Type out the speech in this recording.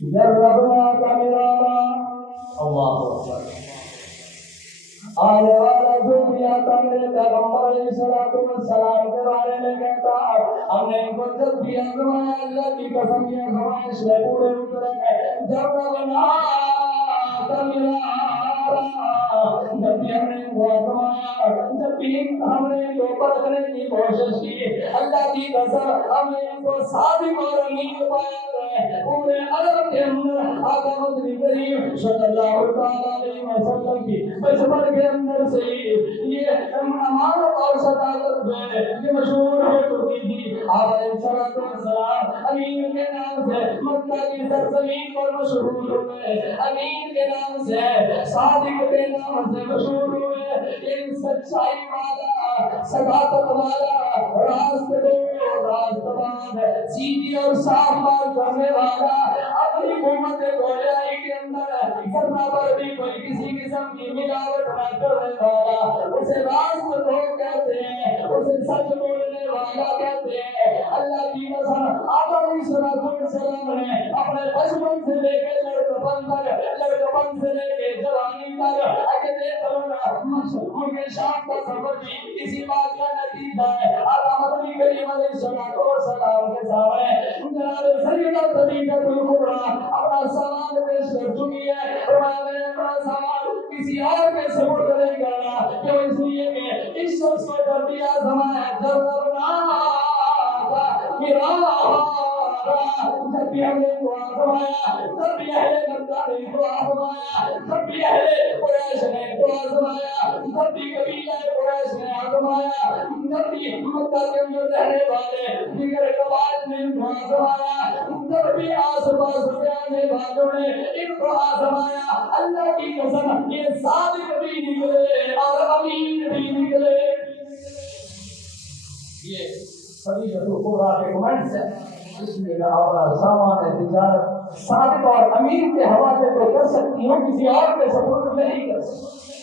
جربناك مرارا. اللہ اکبر. آنے والا جو بھی آتا میرے پیغمبر علیہ السلام کے بارے میں کہتا ہم نے ان کو جب بھی آزمایا اللہ کی قسم یہ آزمائش میں پورے اترے جربنا جب بھی ہم نے ان کو آزمایا جب بھی ہم نے ان کو پرکھنے کی کوشش کی اللہ کی قسم ہم نے ان کو صادق اور امین پایا ہے. پورے عرب کے اندر آقا مدنی کریم صلی اللہ علیہ وسلم کی بچپن کے اندر سے یہ امانت اور صداقت جو ہے یہ مشہور ہو چکی تھی. آپ علیہ السلام امین کے نام سے مکہ کی سرزمین پر مشہور ہوئے, امین کے نام سے, صادق کے نام سے مشہور ہوئے. ان سچائی والا, صداقت والا, راستباز, سیدھی اور صاف بات کرنے والا, اپنی امت گویائی کے اندر ذرہ پر بھی کوئی کسی قسم کی ملاوٹ نہ کرنے والا, اسے راست لوگ کہتے ہیں, اسے سچ بولنے والا کہتے ہیں. اللہ کی قسم آقا علیہ السلام نے اپنے بچپن سے لے کے لڑکپن سے لے کے جوانی تک اگر دیکھو ان کے شام کا سفر بھی اسی بات کا نتیجہ ہے. آقا مدنی کریم علیہ السلام کے سامنے جناب سیدہ خدیجہ الکبریٰ اپنا سوال پیش کر چکی ہے. میں نے اپنا سوال کسی اور کے سپرد نہیں کرنا, کیوں اس لیے کہ اس شخص کو جب دیا زمانہ جربنا جب بھی ہم نے کو آزمایا, جب بھی اہل مکہ نے کو آزمایا, جب بھی اہل قریش نے کو آزمایا, جب بھی قبیلہ قریش نے آزمایا, جب بھی مکہ کے اندر رہنے والے دیگر قبائل نے ان کو آزمایا, جب بھی آس پاس سے آنے والوں نے ان کو آزمایا, اللہ کی قسم یہ صادق بھی نکلے اور امین بھی نکلے. یہ سبھی جو پورا کے کمنٹس ہے, اس لیے میں اپنا سامان تجارت صادق اور امین کے حوالے تو کر سکتی ہوں, کسی اور کے سپورٹ نہیں کر سکتی.